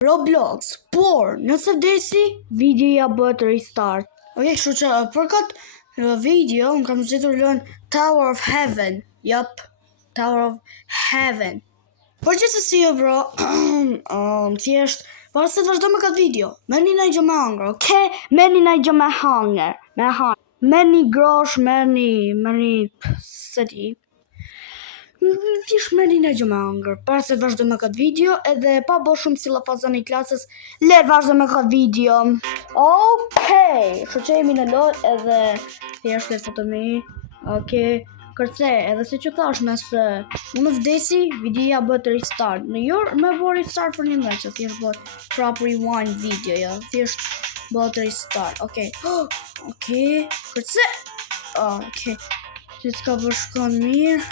Roblox, por nëse vdesi, videoja bëhet restart. Okej, kështu që për këtë video unë kam zgjedhur lojën Tower of Heaven. Yup, Tower of Heaven. Por gjithsesi bro, thjesht para se të vazhdoj me këtë video, merrni një gjë me hangër, okay? Merrni një gjë me hangër, merrni grosh, merrni se di. Thjesht merrni një gjë me hangër. Para se të vazhdoj me këtë video, edhe pa bërë shumë sillafazon i klasës, le të vazhdoj me këtë video. Okej, kështu që jemi në lojë edhe thjesht le fotomi. Okej. Kërcej, edhe si që thash, nëse unë vdesi, videoja bëhet restart. Në jorë me bërë restart për një mërë, që thjesht bëhet prap rewind video, ja. Thjesht bëhet restart, okej. Okej, kërcej. Okej, që s'ka përshkon mirë,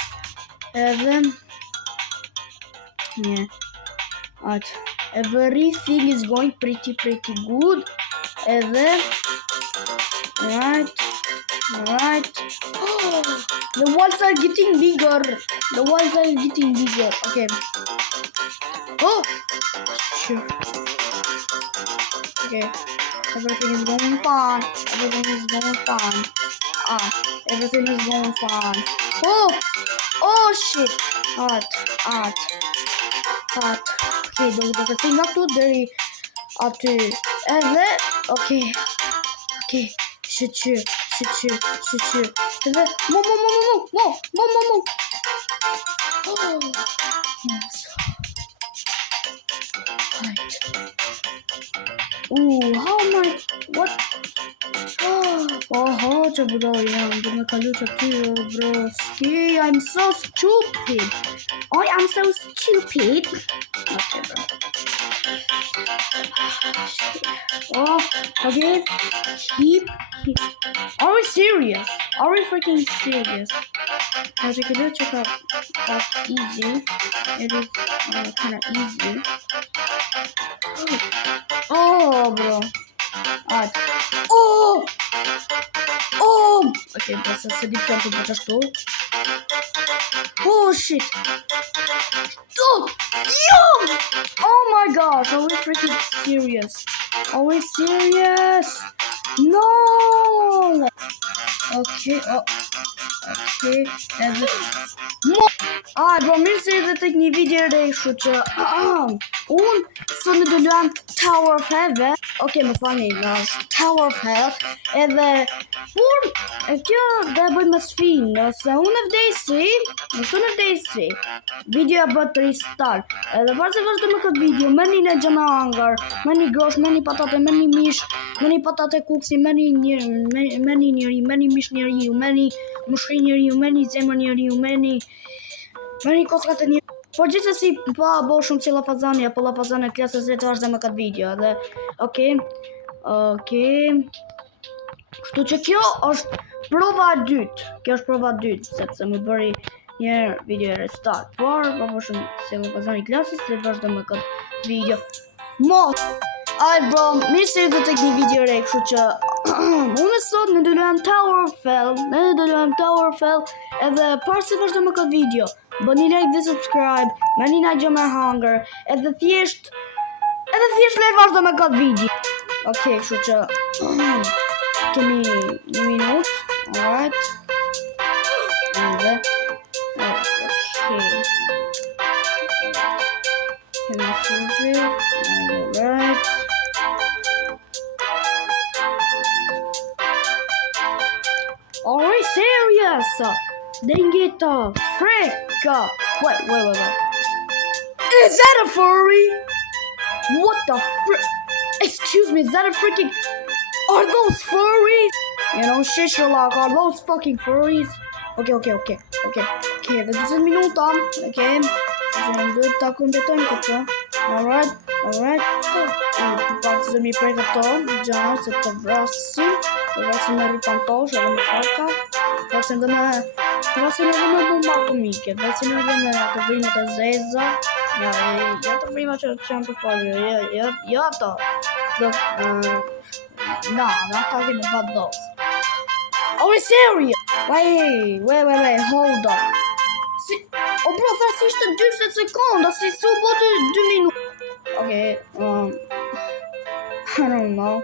edhe një, everything is going pretty good, edhe, Alright. The walls are getting bigger. Okay. Oh, sure. Okay. Everything is going fine. Everything is going fine. Oh shit. Hot. Okay, the thing up to there. Up to. And then, okay. Shoot. Move. Oh, yes. Right. Ooh, how am I? What? Bro, yeah, I'm gonna call you bro. Ski, I'm so stupid. I am so stupid. Okay, bro. Okay. Are we serious? Are we freaking serious? As you can check out, that's easy. It is kind of easy. Oh, bro. Oh! Okay, that's a different thing. Oh shit! Oh my gosh! Are we freaking serious? No! Okay. Bro, mirë se edhe tek një video re, kështu që unë sot do luajm Tower of Heaven. Okej, më falni, është Tower of Hell. Edhe kjo do e bëj me sfinë, nëse unë vdesi, videoja bëhet restart. Edhe para se vazhdoj me këtë video, merrni një gjë me hangër, merrni grosh, merrni patate, merrni mish, merrni patate kuksi, merrni njeri, merrni mish njeriu, merrni mushri njeriu, merrni zemër njeriu, merrni kockat e njeriu. Po gjithsesi, pa bëu shumë sillafazani apo llafazane klasës, le të vazhdoj me këtë video. Dhe okej. Kështu që kjo është prova e dytë. Sepse më bëri një video restart. Por pa bëu shumë sillafazani klasës, le të vazhdoj me këtë video. Bro, mirë se do tek një video re, kështu që unë sot në do luajm Tower of Hell, edhe para se vazhdoj me këtë video, bëni like dhe subscribe, merrni një gjë me hangër, edhe thjesht le vazhdoj me këtë video. Okej, kështu që kemi një minutë, alright. Edhe alright. Are we serious? Then get the frick up. Wait. Is that a furry? What the frick? Excuse me, is that a freaking... Are those furries? You know, shit, Sherlock, are those fucking furries? Okay, dhe 20 minuta, okay? Dhe ta kompletojmë këto. Alright. Pak të mi prej këto, gjana se të vrasim me ripantosh edhe me faka, vrasim edhe me bomba atomike, vrasim edhe me ato vrimat e zeza, ja të vrimat që janë të fali, ja ato, I'm not talking about those. Are we serious? Wait, hold up. O bro, tha si ishte 20 sekonda, si su bote 2 minuta. Okej, I don't know.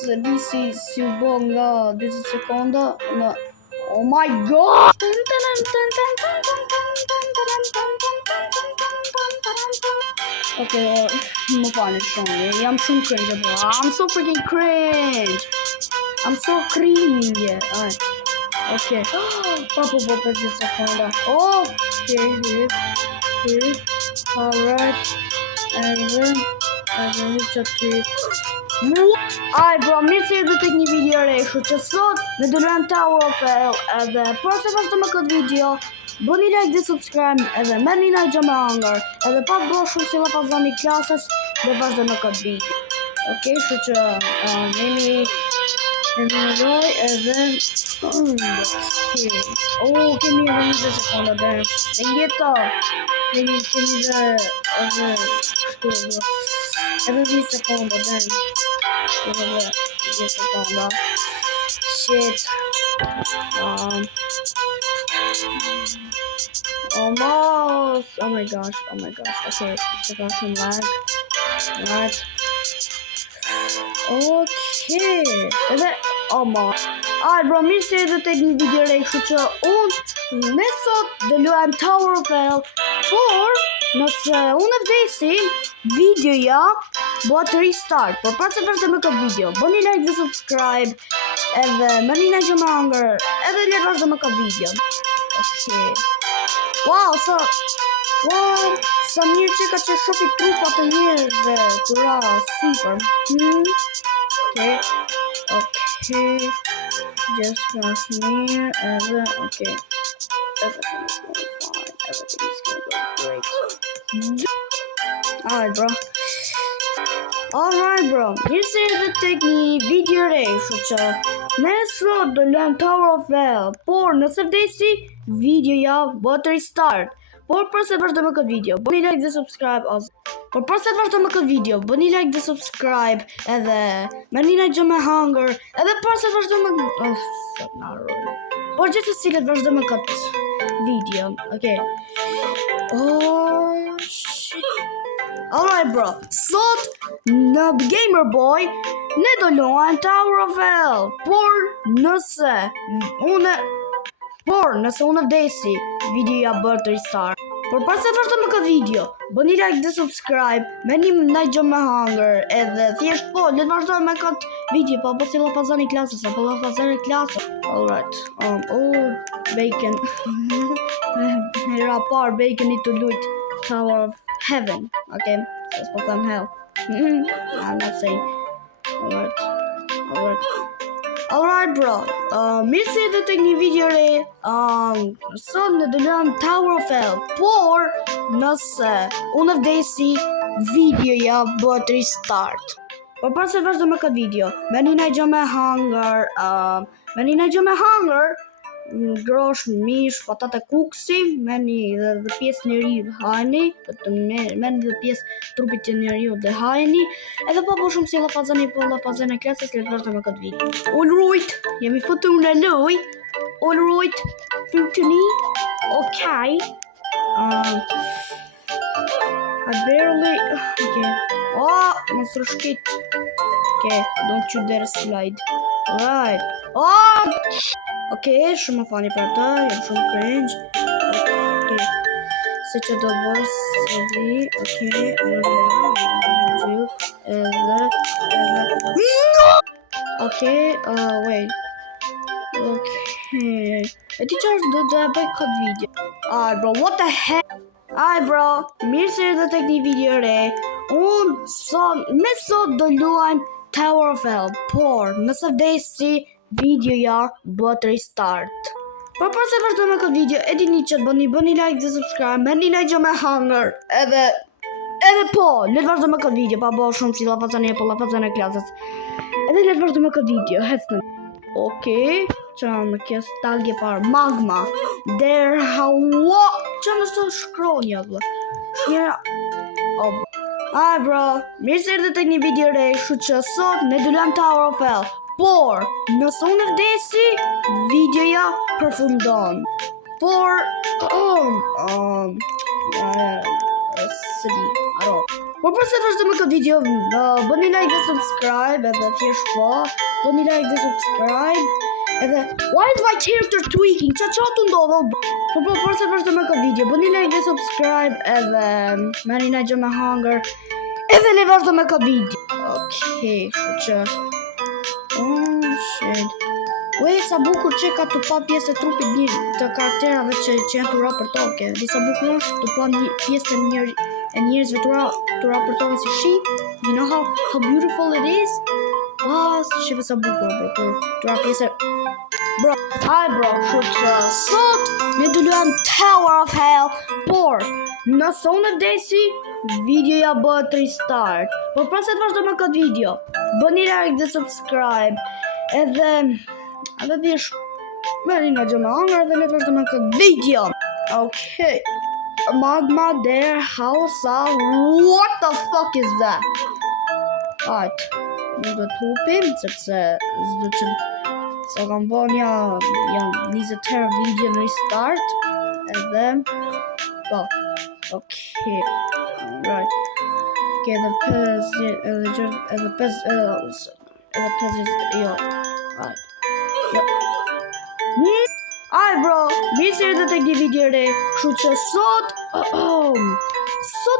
Servisi si u bë nga 20 sekonda në oh my god! Okay, më falni shumë. Jam shumë cringe apo. I'm so freaking cringe. I'm so cringe. Alright. Okay. Po 50 sekonda. Okay. Alright. And then çati. Ai bro, mirë se erdhët tek një video re, kështu që sot ne do luajmë Tower of Hell edhe për se vazhdojmë këtë video, bëni like dhe subscribe edhe merrni na gjë me hunger, edhe pa bërë shumë si vazhdoni klasës dhe vazhdojmë këtë video. Okej, kështu që jemi në roj edhe kemi edhe 20 sekonda dhe jeto. Kemi dhe edhe 10 sekonda dhe 10 sekonda. Shit. Almost. Oh my gosh. Okay, check out some lag. Right. Okay. Is it almost? Alright bro, mirë se erdhët tek një video re, kështu që unë ne sot do luajmë Tower of Hell, por nëse unë vdesi, videoja bëhet restart. Por pas se vazhdojmë këtë video, bëni like dhe subscribe, edhe merrni na gjë me hunger, edhe le të vazhdojmë këtë video. Okay. Wow, sa mirë që ka që shofi trupat të njerëzve, kura, super. Okay. Just cross near, okay. Everything is going fine. Everything is going to go great. Alright bro. Mirë se erdhët tek një video re, kështu që ne sot do luajmë Tower of Hell, por nëse vdesi, videoja bëhet restart. Por përse vazhdojmë këtë video, bëni like dhe subscribe edhe merrni na gjë me hunger, edhe përse vazhdojmë por gjithë si le të vazhdojmë këtë video. Okay. Oh shit. Alright bro, sot në Gamer Boy ne do luajmë Tower of Hell, por nëse unë vdesi, videoja bëhet restart. Por pas se vazhdojmë këtë video, bëni like dhe subscribe, merrni na gjë me hunger, edhe thjesht po, le të vazhdojmë me këtë video, po si llafazani klasës, apo llafazani klasës. Alright. Bacon. Hera par Bacon need to loot Tower of Heaven. Okay, let's put them hell. I'm not saying. Alright bro, mirë se erdhët tek një video re, sot ne do luajmë Tower of Hell, por nëse unë vdesi, videoja bëhet restart. Por pas se vazhdojmë këtë video, merrni na gjë me hunger, grosh, mish, patate kuksi, merrni dhe pjesë njeriu hajni, merrni dhe pjesë trupit të njeriu dhe hajni, edhe po shumë si llafazani klasës, le të vazhdojmë këtë video. Alright, jemi futur në loj. Alright, futuni. Okay. I barely. Okay. Mos rëshkit. Okay, don't you dare slide. Right. Okay, shumë fani për ta, jam shumë cringe. Okay. Se që do bëj se di, okay, okay, wait. Okay. E ti qarë do e bëj këtë video. Bro, what the heck? Bro, mirë se erdhët tek një video re. Ne sot do luajmë Tower of Hell, por nëse vdesi, videoja bëhet restart. Por pas se vazhdojmë këtë video, e dini që të bëni like dhe subscribe, merrni na gjë me hunger, edhe po, le të vazhdojmë këtë video, pa bëu shumë si llafazani apo llafazani klasës. Edhe le të vazhdojmë këtë video, hecnë. Okay, çam kjo stalgje par magma. There how çam është shkronja vëlla. Bro, mirë se erdhët tek një video re, kështu që sot ne do luajmë Tower of Hell. Por nëse unë vdesi, videoja përfundon. Por se di, Por përse të vazhdo me këtë video, bëni like dhe subscribe, edhe thjesht po, bëni like dhe subscribe, edhe why is my character tweaking? Qa të ndodho? Po përse të vazhdo me këtë video, bëni like dhe subscribe, edhe merrni na gjë me hunger, edhe le vazhdo me këtë video. Okej, kështu që oh shit. Ue, sa bukur që ka të pa pjesë e trupit një të karakterave që janë të raportoke. Disa bukur është të pa pjesë e njerëzve të raportoke si shi. You know how beautiful it is? Shive sa bukur, bro, të pjesë. Bro, kështu që sot ne do luajm Tower of Hell, por në thonë vdesi, videoja bëhet restart. Por përse të vazhdo me këtë video, bëni like dhe subscribe, edhe thjesht merrni na gjë me hunger dhe le të vazhdo me këtë video. Okay. Magma there, house out. What the fuck is that? Alright. Ne do të hupim sepse s'do që sa kam bën janë 20 herë video në restart. Edhe po. Okay. Alright. Okay, the pez jo. Alright. Aj bro, mirë se erdhët tek një video re, kështu që sot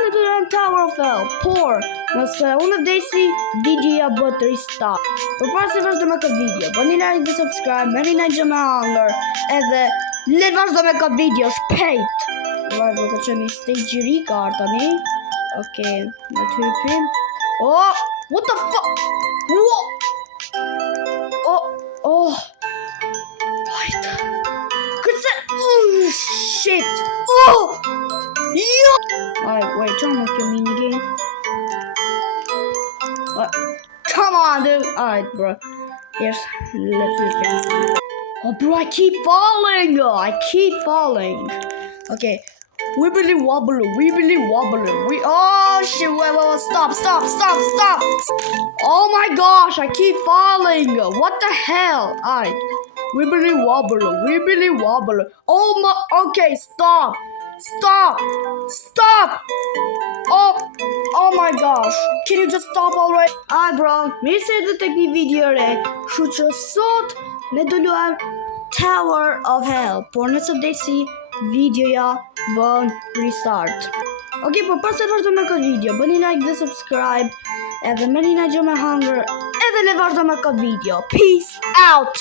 ne do luajm Tower of Hell, por nëse unë vdesi, videoja bëhet restart. Por para se vazhdo me këtë video, bëni like dhe subscribe, merrni na gjë me hunger, edhe le vazhdo me këtë video shpejt. Vazhdo të qeni stage ri ka tani. Okay, në të hypim. Oh, what the fuck? What? Oh. Wait. Oh shit! Oh! Yeah! Alright, wait, turn off your minigame. What? Come on, dude! Alright, bro. Let's do. Oh, bro, I keep falling! Okay. Wibbly wobbly. Oh shit, wait, stop. Oh my gosh, I keep falling! What the hell? Alright. Wibbly wobbly. Oh my, okay, stop. Oh my gosh. Can you just stop already? Alright bro, mirë se erdhët tek një video re. Kështu që sot ne do luajm Tower of Hell, por nëse vdesi, videoja bën restart. Okay, por pas se vazhdo me këtë video, bëni like dhe subscribe, edhe merrni na gjë me hunger, edhe le vazhdo me këtë video. Peace out.